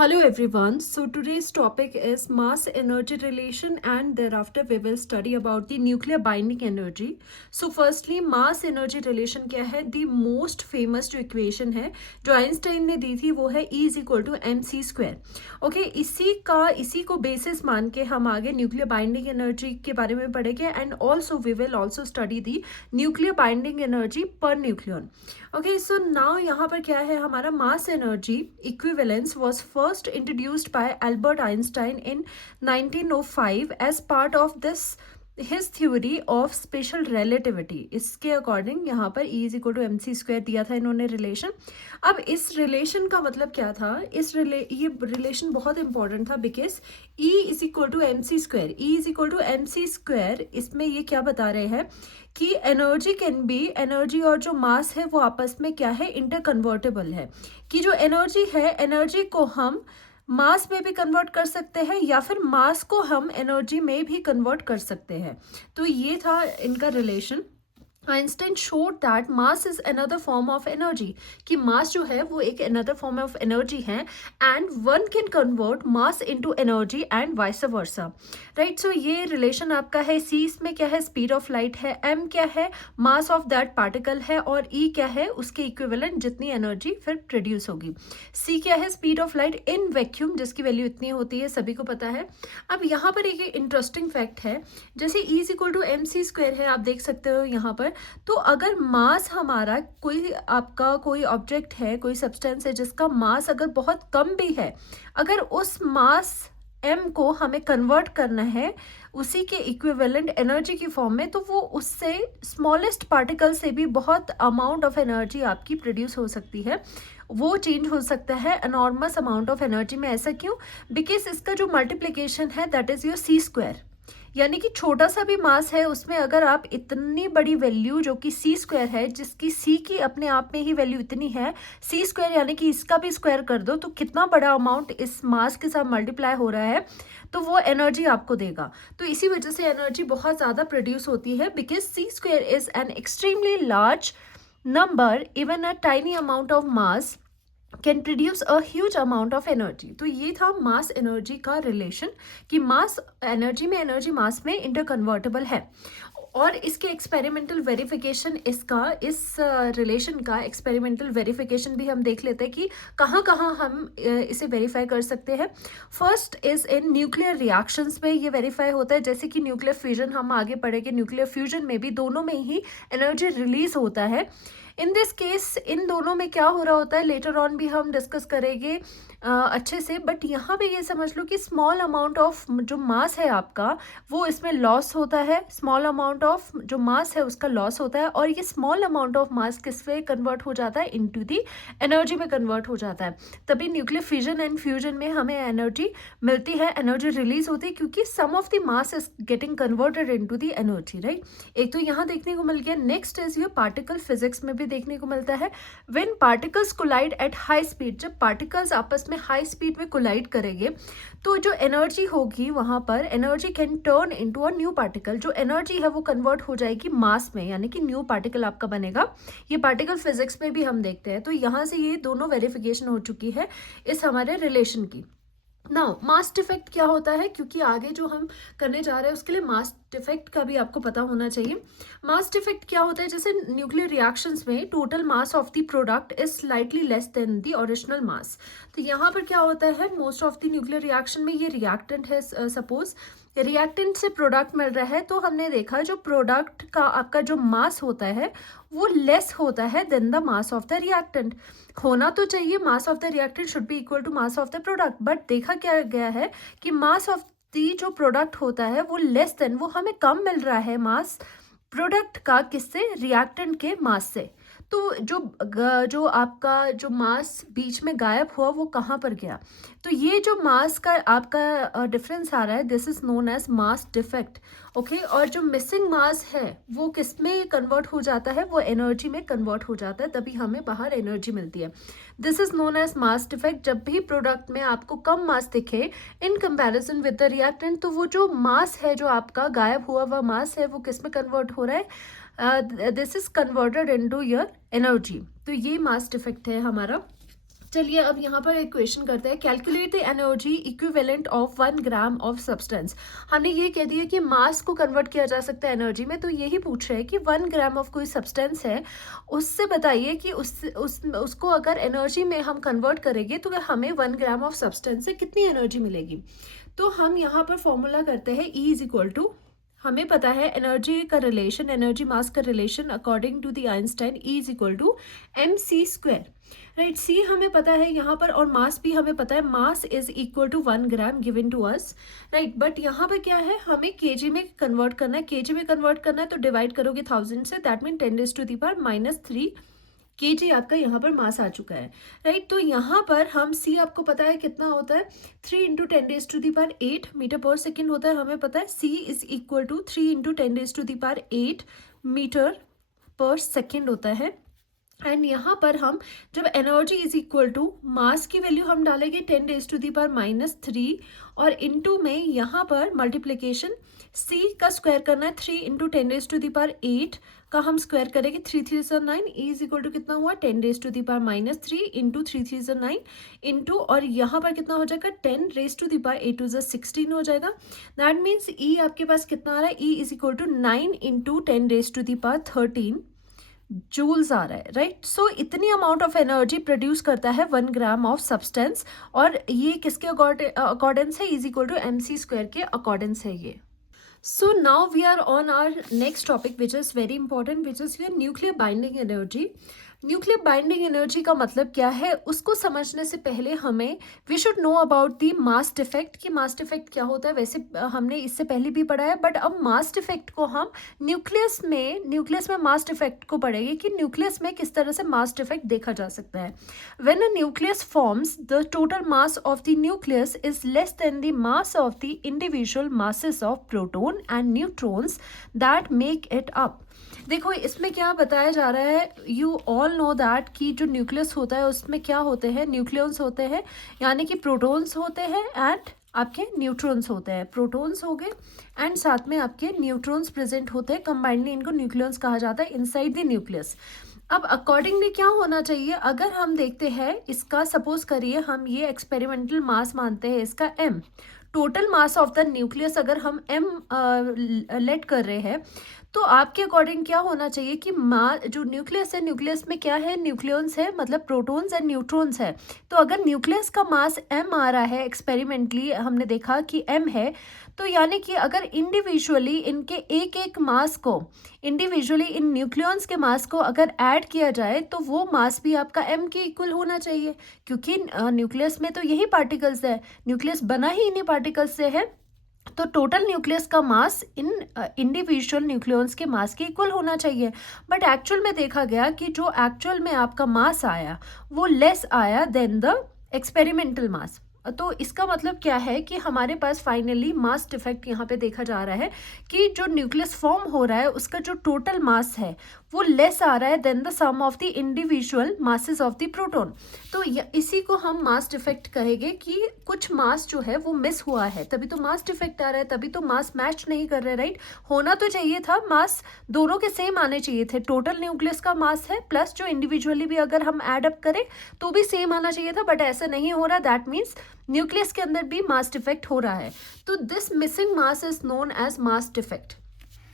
Hello everyone. So today's topic is mass energy relation and thereafter we will study about the nuclear binding energy. So firstly mass energy relation क्या है? The most famous जो equation है जो Einstein ने दी थी वो है E is equal to mc square. Okay इसी को बेसिस मान के हम आगे न्यूक्लियर बाइंडिंग एनर्जी के बारे में पढ़ेंगे and also we will also study the nuclear binding energy per nucleon. Okay so now यहाँ पर क्या है हमारा mass energy equivalence was first introduced by Albert Einstein in 1905 as part of this his theory of special relativity. इसके according यहाँ पर E is equal to m c square दिया था इन्होंने रिलेशन. अब इस रिलेशन का मतलब क्या था? ये रिलेशन बहुत इंपॉर्टेंट था because E is equal to m c square. E is equal to m c square इसमें ये क्या बता रहे हैं कि एनर्जी और जो मास है वो आपस में क्या है, इंटर कन्वर्टेबल है. कि जो एनर्जी है एनर्जी को हम मास में भी कन्वर्ट कर सकते हैं या फिर मास को हम एनर्जी में भी कन्वर्ट कर सकते हैं. तो ये था इनका relation. Einstein showed that mass is another form of energy. कि मास जो है वो एक अनदर फॉर्म ऑफ एनर्जी है and one can convert mass into energy and vice versa. Right. So ये रिलेशन आपका है. सी इसमें क्या है, स्पीड ऑफ लाइट है. एम क्या है, मास ऑफ दैट पार्टिकल है. और ई क्या है, उसके इक्विवेलेंट जितनी एनर्जी फिर प्रोड्यूस होगी. सी क्या है, speed of light in vacuum जिसकी वैल्यू इतनी होती है, सभी को पता है. अब यहाँ पर एक इंटरेस्टिंग फैक्ट है. जैसे E is equal to m c square है, आप देख सकते हो यहाँ पर. तो अगर मास हमारा कोई ऑब्जेक्ट है, कोई सब्सटेंस है जिसका मास अगर बहुत कम भी है, अगर उस मास m को हमें कन्वर्ट करना है उसी के इक्विवेलेंट एनर्जी की फॉर्म में, तो वो उससे स्मॉलेस्ट पार्टिकल से भी बहुत अमाउंट ऑफ एनर्जी आपकी प्रोड्यूस हो सकती है. वो चेंज हो सकता है एनॉर्मस अमाउंट ऑफ एनर्जी में. ऐसा क्यों? बिकॉज इसका जो मल्टीप्लिकेशन है that is your c square. यानी कि छोटा सा भी मास है उसमें अगर आप इतनी बड़ी वैल्यू जो कि सी स्क्वायर है, जिसकी सी की अपने आप में ही वैल्यू इतनी है, सी स्क्वायर यानी कि इसका भी स्क्वायर कर दो तो कितना बड़ा अमाउंट इस मास के साथ मल्टीप्लाई हो रहा है, तो वो एनर्जी आपको देगा. तो इसी वजह से एनर्जी बहुत ज़्यादा प्रोड्यूस होती है because c square is an extremely large number. Even a tiny amount of mass can produce a huge amount of energy. तो ये था मास एनर्जी का रिलेशन कि मास एनर्जी में, एनर्जी मास में इंटर कन्वर्टेबल है. और इसके एक्सपेरिमेंटल वेरिफिकेशन, इस रिलेशन का एक्सपेरिमेंटल वेरिफिकेशन भी हम देख लेते हैं कि कहाँ कहाँ हम इसे वेरीफाई कर सकते हैं. First is in nuclear reactions में ये वेरीफाई होता है. जैसे कि न्यूक्लियर फ्यूजन हम आगे पढ़ेंगे. न्यूक्लियर फ्यूजन में भी दोनों में ही एनर्जी रिलीज होता है. इन दिस केस इन दोनों में क्या हो रहा होता है लेटर ऑन भी हम डिस्कस करेंगे अच्छे से. बट यहाँ पे ये समझ लो कि स्मॉल अमाउंट ऑफ जो मास है आपका वो इसमें लॉस होता है. स्मॉल अमाउंट ऑफ जो मास है उसका लॉस होता है और ये स्मॉल अमाउंट ऑफ मास किस में कन्वर्ट हो जाता है, इनटू दी एनर्जी में कन्वर्ट हो जाता है. तभी न्यूक्लियर फिजन एंड फ्यूजन में हमें एनर्जी मिलती है, एनर्जी रिलीज होती है क्योंकि some of the mass is getting converted into the energy. Right. एक तो यहाँ देखने को मिल गया. Next is your particle physics में भी देखने को मिलता है. When particles collide at high speed, जब पार्टिकल्स आपस में हाई स्पीड में कोलाइड करेंगे तो जो एनर्जी होगी वहां पर, energy can turn into a new particle. जो एनर्जी है वो कन्वर्ट हो जाएगी मास में, यानी कि न्यू पार्टिकल आपका बनेगा. ये पार्टिकल फिजिक्स में भी हम देखते हैं. तो यहाँ से ये दोनों वेरिफिकेशन हो चुकी है इस हमारे रिलेशन की. नाउ मास डिफेक्ट क्या होता है, क्योंकि आगे जो हम करने जा रहे हैं उसके लिए मास डिफेक्ट का भी आपको पता होना चाहिए. मास डिफेक्ट क्या होता है? जैसे न्यूक्लियर रिएक्शंस में total mass of the product is slightly less than the original mass. तो यहाँ पर क्या होता है, most of the nuclear reaction में ये रिएक्टेंट है, सपोज रिएक्टेंट से प्रोडक्ट मिल रहा है, तो हमने देखा जो प्रोडक्ट का आपका जो मास होता है वो लेस होता है than the mass of the reactant. होना तो चाहिए mass of the reactant should be equal to mass of the product, but देखा क्या गया है कि मास ऑफ दी जो प्रोडक्ट होता है वो लेस देन, वो हमें कम मिल रहा है मास प्रोडक्ट का. किससे? रिएक्टेंट के मास से. तो जो आपका जो मास बीच में गायब हुआ वो कहाँ पर गया? तो ये जो मास का आपका डिफरेंस आ रहा है, this is known as mass defect. Okay. और जो मिसिंग मास है वो किस में कन्वर्ट हो जाता है? वो एनर्जी में कन्वर्ट हो जाता है, तभी हमें बाहर एनर्जी मिलती है. This is known as mass defect. जब भी प्रोडक्ट में आपको कम मास दिखे in comparison with the reactant, तो वो जो मास है, जो आपका गायब हुआ हुआ मास है, वो किस में कन्वर्ट हो रहा है? This is converted into your energy. तो ये मास डिफेक्ट है हमारा. चलिए अब यहाँ पर एक क्वेश्चन करते हैं, calculate the energy equivalent of 1 gram of substance. हमने ये कह दिया कि मास को कन्वर्ट किया जा सकता है एनर्जी में, तो यही पूछ रहे हैं कि 1 ग्राम ऑफ कोई सब्सटेंस है, उससे बताइए कि उसको अगर एनर्जी में हम कन्वर्ट करेंगे तो हमें 1 ग्राम ऑफ सब्सटेंस से कितनी एनर्जी मिलेगी। तो हम यहाँ पर फॉर्मूला करते हैं E इज इक्वल टू, हमें पता है एनर्जी का रिलेशन, एनर्जी मास का relation according to the Einstein, E is equal to mc², right. See हमें पता है यहाँ पर, और मास भी हमें पता है, mass is equal to 1 gram given to us, right. But यहाँ पे क्या है, हमें केजी में कन्वर्ट करना है, केजी में कन्वर्ट करना है तो डिवाइड करोगे 1000 से, दैट मीन 10⁻³ केजी आपका यहाँ पर मास आ चुका है, राइट। तो यहाँ पर हम सी आपको पता है कितना होता है, 3 × 10⁸ मीटर पर सेकेंड होता है, हमें पता है c is equal to 3 × 10⁸ metre per second होता है। एंड यहाँ पर हम जब energy is equal to mass की वैल्यू हम डालेंगे 10⁻³ और इनटू में यहाँ पर मल्टीप्लिकेशन सी का स्क्वायर करना है, 3 × 10⁸ का हम स्क्वायर करेंगे, 3 3 9, ई इज इक्वल टू कितना हुआ 10⁻³ इंटू 3 3 9 इंटू, और यहाँ पर कितना हो जाएगा 10⁻⁸ 16 हो जाएगा। दैट मीन्स ई आपके पास कितना आ रहा है, E is equal to 9 × 10⁻13 joules आ रहा है, राइट। सो इतनी अमाउंट ऑफ एनर्जी प्रोड्यूस करता है 1 ग्राम ऑफ सब्सटेंस, और ये किसके अकॉर्डेंस है, इज इक्वल टू mc² के अकॉर्डेंस है ये। So now we are on our next topic which is very important, which is your nuclear binding energy. Nuclear binding energy का मतलब क्या है, उसको समझने से पहले हमें we should know about the mass defect, कि मास डिफेक्ट क्या होता है। वैसे हमने इससे पहले भी पढ़ा है, बट अब मास डिफेक्ट को हम न्यूक्लियस में मास डिफेक्ट को पढ़ेंगे कि न्यूक्लियस में किस तरह से मास डिफेक्ट देखा जा सकता है। When a nucleus forms the total mass of the nucleus is less than the mass of the individual masses of proton and neutrons that make it up. देखो इसमें क्या बताया जा रहा है, यू ऑल नो दैट कि जो nucleus होता है उसमें क्या होते हैं, न्यूक्लियॉन्स होते हैं, यानी कि प्रोटॉन्स होते हैं एंड आपके न्यूट्रॉन्स होते हैं। प्रोटॉन्स हो गए एंड साथ में आपके न्यूट्रॉन्स प्रेजेंट होते हैं, कंबाइंडली इनको न्यूक्लियॉन्स कहा जाता है इनसाइड द न्यूक्लियस। अब अकॉर्डिंगली क्या होना चाहिए, अगर हम देखते हैं इसका, सपोज करिए हम ये एक्सपेरिमेंटल मास मानते हैं इसका m, total mass of the nucleus अगर हम m लेट कर रहे हैं, तो आपके अकॉर्डिंग क्या होना चाहिए कि जो न्यूक्लियस है, न्यूक्लियस में क्या है, न्यूक्लियॉन्स है, मतलब प्रोटॉन्स एंड न्यूट्रॉन्स है। तो अगर न्यूक्लियस का मास m आ रहा है, एक्सपेरिमेंटली हमने देखा कि m है, तो यानी कि अगर इंडिविजुअली इनके एक एक मास को, इंडिविजुअली इन न्यूक्लियॉन्स के मास को अगर ऐड किया जाए तो वो मास भी आपका m के इक्वल होना चाहिए, क्योंकि न्यूक्लियस में तो यही पार्टिकल्स है, न्यूक्लियस बना ही इन्हीं पार्टिकल्स से है, तो टोटल न्यूक्लियस का मास इन इंडिविजुअल न्यूक्लियॉन्स के मास के इक्वल होना चाहिए। बट एक्चुअल में देखा गया कि जो एक्चुअल में आपका मास आया वो लेस आया देन द एक्सपेरिमेंटल मास। तो इसका मतलब क्या है कि हमारे पास फाइनली मास डिफेक्ट यहाँ पे देखा जा रहा है कि जो न्यूक्लियस फॉर्म हो रहा है उसका जो टोटल मास है वो लेस आ रहा है than the sum of the individual masses of the proton. तो इसी को हम मास डिफेक्ट कहेंगे कि कुछ मास जो है वो मिस हुआ है, तभी तो मास डिफेक्ट आ रहा है, तभी तो मास मैच नहीं कर रहे, राइट। होना तो चाहिए था, मास दोनों के सेम आने चाहिए थे, टोटल न्यूक्लियस का मास है प्लस जो इंडिविजुअली भी अगर हम एड अप करें तो भी सेम आना चाहिए था, बट ऐसा नहीं हो रहा। दैट मीन्स न्यूक्लियस के अंदर भी मास डिफेक्ट हो रहा है, तो this missing mass is known as mass defect,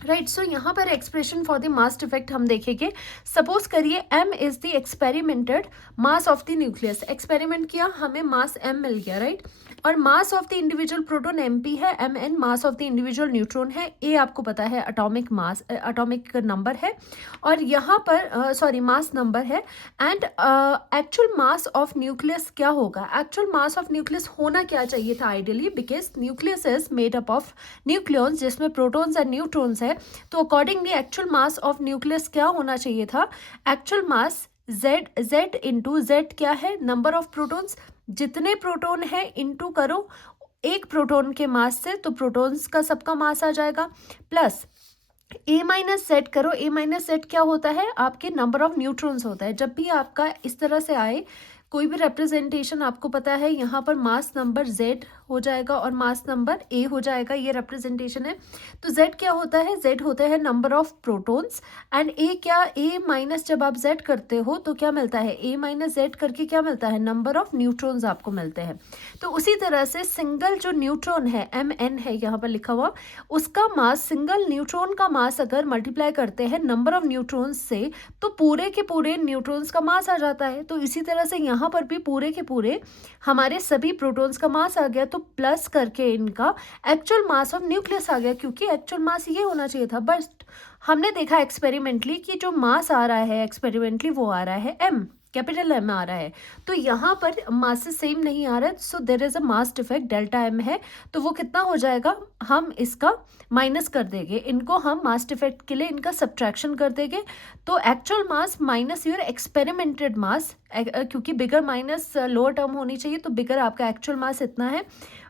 right. So यहाँ पर expression for the mass defect हम देखेंगे। सपोज करिए m is the experimented mass of the nucleus, experiment किया, हमें मास m मिल गया, राइट। और mass of the individual proton mp है, mn mass of the individual neutron है, a आपको पता है एटॉमिक मास, एटॉमिक नंबर है, और यहाँ पर सॉरी मास नंबर है। And actual mass of nucleus क्या होगा, एक्चुअल मास ऑफ न्यूक्लियस होना क्या चाहिए था ideally, because nucleus is made up of nucleons जिसमें प्रोटॉन्स एंड न्यूट्रॉन्स है। तो accordingly actual mass of nucleus क्या होना चाहिए था, actual mass z into z क्या है, नंबर ऑफ प्रोटॉन्स, जितने प्रोटॉन है इंटू करो एक प्रोटॉन के मास से, तो प्रोटॉन्स का सबका मास आ जाएगा, प्लस a माइनस जेड करो, a माइनस जेड क्या होता है, आपके नंबर ऑफ न्यूट्रॉन्स होता है। जब भी आपका इस तरह से आए कोई भी रिप्रेजेंटेशन आपको पता है, यहाँ पर मास नंबर z हो जाएगा और मास नंबर a हो जाएगा, ये रिप्रेजेंटेशन है। तो z क्या होता है, z होता है number of protons and a क्या, a माइनस जब आप z करते हो तो क्या मिलता है, a माइनस z करके क्या मिलता है, नंबर ऑफ न्यूट्रॉन्स आपको मिलते हैं। तो उसी तरह से सिंगल जो न्यूट्रॉन है mn है यहाँ पर लिखा हुआ, उसका मास, सिंगल न्यूट्रॉन का मास अगर मल्टीप्लाई करते हैं नंबर ऑफ न्यूट्रॉन्स से तो पूरे के पूरे न्यूट्रॉन्स का मास आ जाता है। तो इसी तरह से यहाँ पर भी पूरे के पूरे हमारे सभी प्रोटॉन्स का मास आ गया, तो प्लस करके इनका एक्चुअल मास ऑफ न्यूक्लियस आ गया, क्योंकि एक्चुअल मास ये होना चाहिए था। बट हमने देखा एक्सपेरिमेंटली कि जो मास आ रहा है एक्सपेरिमेंटली वो आ रहा है m, कैपिटल M आ रहा है। तो यहाँ पर मासेस सेम नहीं आ रहा है, so there is a mass defect, delta M है। तो वो कितना हो जाएगा, हम इसका माइनस कर देंगे, इनको हम मास डिफेक्ट के लिए इनका सब्ट्रैक्शन कर देंगे। तो actual mass minus your experimented mass, क्योंकि बिगर माइनस लोअर टर्म होनी चाहिए, तो बिगर आपका एक्चुअल मास इतना है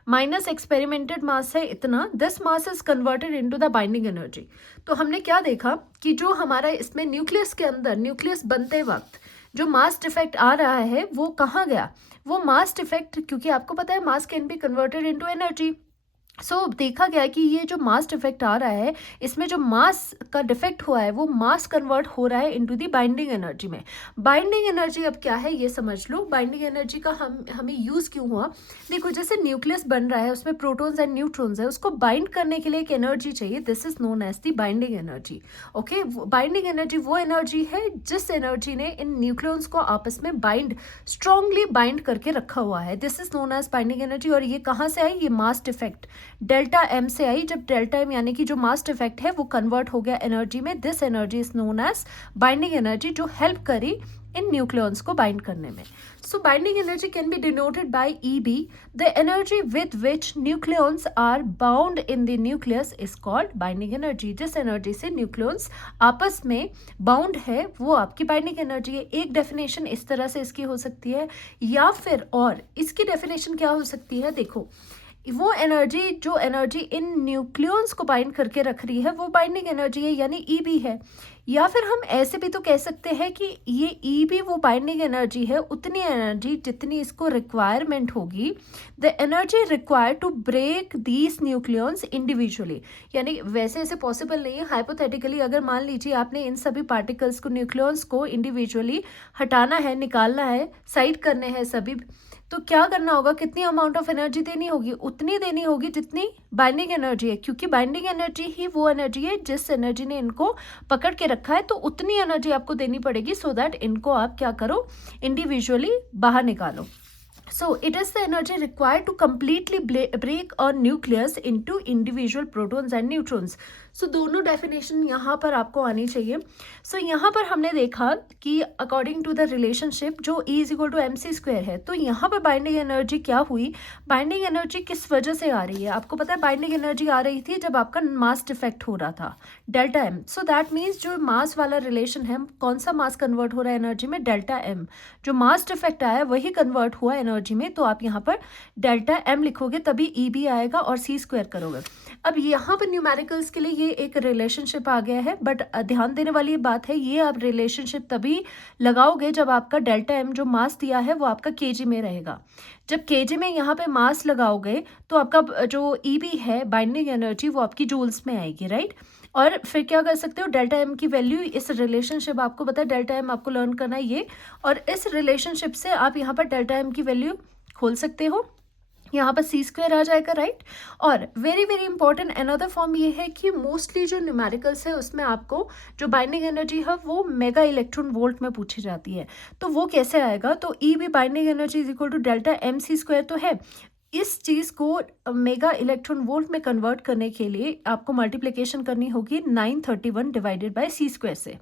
माइनस एक्सपेरिमेंटेड मास है इतना, this mass is converted into the binding energy. तो हमने क्या देखा कि जो हमारा इसमें न्यूक्लियस के अंदर, न्यूक्लियस बनते वक्त जो मास डिफेक्ट आ रहा है वो कहाँ गया, वो मास डिफेक्ट, क्योंकि आपको पता है mass can be converted into energy. So देखा गया कि ये जो मास डिफेक्ट आ रहा है, इसमें जो मास का डिफेक्ट हुआ है वो मास कन्वर्ट हो रहा है इनटू दी बाइंडिंग एनर्जी में। बाइंडिंग एनर्जी अब क्या है ये समझ लो, बाइंडिंग एनर्जी का हमें यूज़ क्यों हुआ। देखो जैसे न्यूक्लियस बन रहा है, उसमें प्रोटॉन्स एंड न्यूट्रॉन्स है, उसको बाइंड करने के लिए एक एनर्जी चाहिए, this is known as the binding energy. Okay, binding energy वो एनर्जी है जिस एनर्जी ने इन न्यूक्लियॉन्स को आपस में स्ट्रांगली बाइंड करके रखा हुआ है, this is known as binding energy. और ये कहाँ से आई, ये मास डिफेक्ट डेल्टा M से आई, जब डेल्टा M यानी कि जो मास डिफेक्ट है वो कन्वर्ट हो गया एनर्जी में, this energy is known as binding energy, जो हेल्प करी इन न्यूक्लियॉन्स को बाइंड करने में। So binding energy can be denoted by EB, the energy with which nucleons are bound in the nucleus is called binding energy. जिस energy से nucleons आपस में बाउंड है वो आपकी बाइंडिंग एनर्जी है। एक डेफिनेशन इस तरह से इसकी हो सकती है, या फिर और इसकी डेफिनेशन क्या हो सकती है, देखो वो एनर्जी, जो एनर्जी इन न्यूक्लियॉन्स को बाइंड करके रख रही है वो बाइंडिंग एनर्जी है, यानी EB है। या फिर हम ऐसे भी तो कह सकते हैं कि ये EB वो बाइंडिंग एनर्जी है, उतनी एनर्जी जितनी इसको रिक्वायरमेंट होगी, the energy required to break these nucleons individually. यानी वैसे ऐसे पॉसिबल नहीं है, हाइपोथेटिकली अगर मान लीजिए आपने इन सभी पार्टिकल्स को, न्यूक्लियॉन्स को इंडिविजुअली हटाना है, निकालना है, साइड करने हैं सभी, तो क्या करना होगा, कितनी अमाउंट ऑफ एनर्जी देनी होगी, उतनी देनी होगी जितनी बाइंडिंग एनर्जी है, क्योंकि बाइंडिंग एनर्जी ही वो एनर्जी है जिस एनर्जी ने इनको पकड़ के रखा है। तो उतनी एनर्जी आपको देनी पड़ेगी सो दैट इनको आप क्या करो, इंडिविजुअली बाहर निकालो। So it is the energy required to completely break a nucleus into individual protons and neutrons. So दोनों डेफिनेशन यहाँ पर आपको आनी चाहिए। So यहाँ पर हमने देखा कि अकॉर्डिंग टू द रिलेशनशिप जो E is equal to mc² है, तो यहाँ पर बाइंडिंग एनर्जी क्या हुई, बाइंडिंग एनर्जी किस वजह से आ रही है, आपको पता है बाइंडिंग एनर्जी आ रही थी जब आपका मास डिफेक्ट हो रहा था, delta M। So that means जो मास वाला रिलेशन है, कौन सा मास कन्वर्ट हो रहा है एनर्जी में, डेल्टा M। जो मास डिफेक्ट आया वही कन्वर्ट हुआ एनर्जी में, तो आप यहाँ पर डेल्टा M लिखोगे तभी EB आएगा और c² करोगे। अब यहाँ पर न्यूमेरिकल्स के लिए ये एक रिलेशनशिप आ गया है, बट ध्यान देने वाली बात है, ये आप रिलेशनशिप तभी लगाओगे जब आपका डेल्टा M जो मास दिया है वो आपका kg में रहेगा। जब kg में यहाँ पे मास लगाओगे तो आपका जो EB है बाइंडिंग एनर्जी वो आपकी जूल्स में आएगी, राइट। और फिर क्या कर सकते हो, डेल्टा M की वैल्यू, इस रिलेशनशिप आपको पता है, डेल्टा M आपको लर्न करना है ये, और इस रिलेशनशिप से आप यहाँ पर डेल्टा M की वैल्यू खोल सकते हो, यहाँ पर c² आ जाएगा, राइट। और very very important another form ये है कि मोस्टली जो न्यूमेरिकल्स है उसमें आपको जो बाइंडिंग एनर्जी है वो मेगा इलेक्ट्रॉन वोल्ट में पूछी जाती है। तो वो कैसे आएगा, तो EB binding energy is equal to delta mc² तो है। इस चीज़ को मेगा इलेक्ट्रॉन वोल्ट में कन्वर्ट करने के लिए आपको मल्टीप्लिकेशन करनी होगी 931 डिवाइडेड बाय c² से,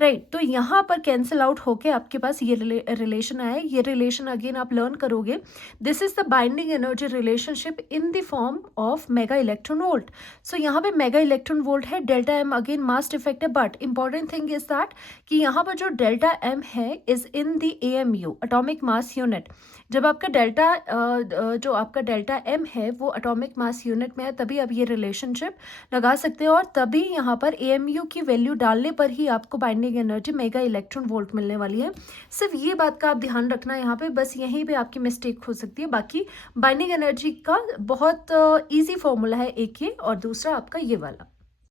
राइट। तो यहाँ पर कैंसिल आउट होके आपके पास ये रिलेशन आया, ये रिलेशन अगेन आप लर्न करोगे, this is the binding energy relationship in the form of mega electron volt. So यहाँ पे मेगा इलेक्ट्रॉन वोल्ट है, delta M again mass defect है, but important thing is that कि यहाँ पर जो डेल्टा M है is in the AMU, atomic mass unit. जब आपका जो आपका डेल्टा M है वो एटॉमिक मास यूनिट में है, तभी आप ये रिलेशनशिप लगा सकते हो, और तभी यहाँ पर AMU की वैल्यू डालने पर ही आपको आपको binding energy mega electron volt मिलने वाली है। सिर्फ ये बात का आप ध्यान रखना यहाँ पे, बस यहीं पे आपकी मिस्टेक हो सकती है। बाकी बाइंडिंग एनर्जी का बहुत ईजी फॉर्मूला है, एक ये और दूसरा आपका ये वाला।